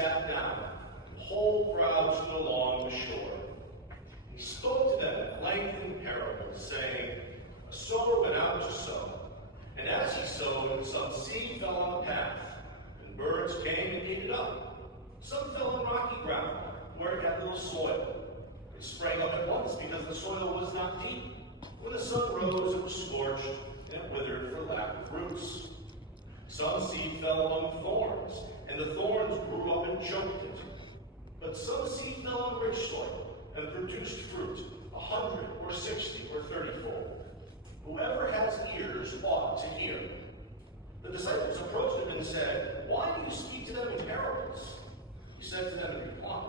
sat down. The whole crowd stood along the shore. He spoke to them at length in parables, saying, a sower went out to sow. And as he sowed, some seed fell on the path, and birds came and ate it up. Some fell on rocky ground, where it had little soil. It sprang up at once because the soil was not deep. When the sun rose, it was scorched, and it withered for lack of roots. Some seed fell among thorns, and the thorns grew up and choked it. But some seed fell on rich soil, and produced fruit, 100 or 60 or 30-fold. Whoever has ears ought to hear. The disciples approached him and said, why do you speak to them in parables? He said to them in reply,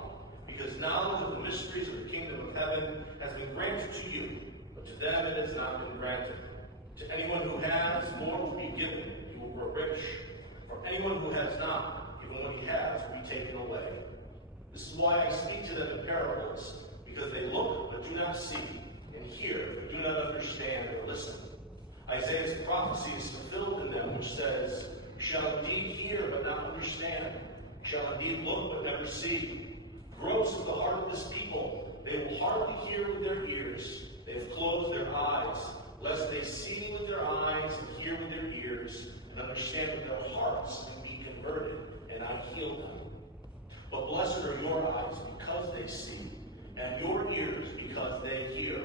because knowledge of the mysteries of the kingdom of heaven has been granted to you, but to them it has not been granted. To anyone who has, more will be given, he will grow rich. For anyone who has not, even what he has will be taken away. This is why I speak to them in parables, because they look but do not see, and hear but do not understand or listen. Isaiah's prophecy is fulfilled in them, which says, you shall indeed hear but not understand, you shall indeed look but never see. Gross is the heart of this people, they will hardly hear with their ears, they have closed their eyes, lest they see with their eyes and hear with their ears, and understand with their hearts and be converted, and I heal them. But blessed are your eyes because they see, and your ears because they hear.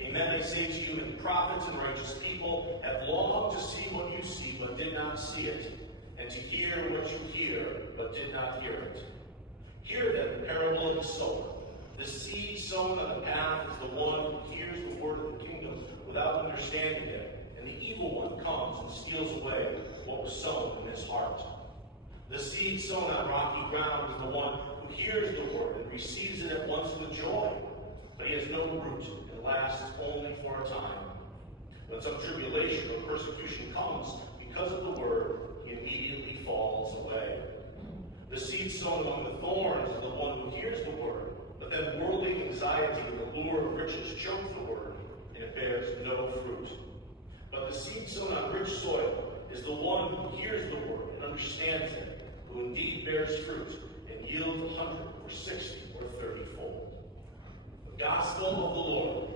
Amen, I say to you, and prophets and righteous people have longed to see what you see, but did not see it, and to hear what you hear, but did not hear it. Hear then the parable of the sower. The seed sown on the path is the one who hears the word of the kingdom without understanding it, and the evil one comes and steals away what was sown in his heart. The seed sown on rocky ground is the one who hears the word and receives it at once with joy, but he has no root and lasts only for a time. When some tribulation or persecution comes because of the word, he immediately falls away. The seed sown among the thorns is the one who hears the word, but then worldly anxiety and the lure of riches choke the word, and it bears no fruit. But the seed sown on rich soil is the one who hears the word and understands it, who indeed bears fruit and yields 100 or 60 or 30-fold. The gospel of the Lord.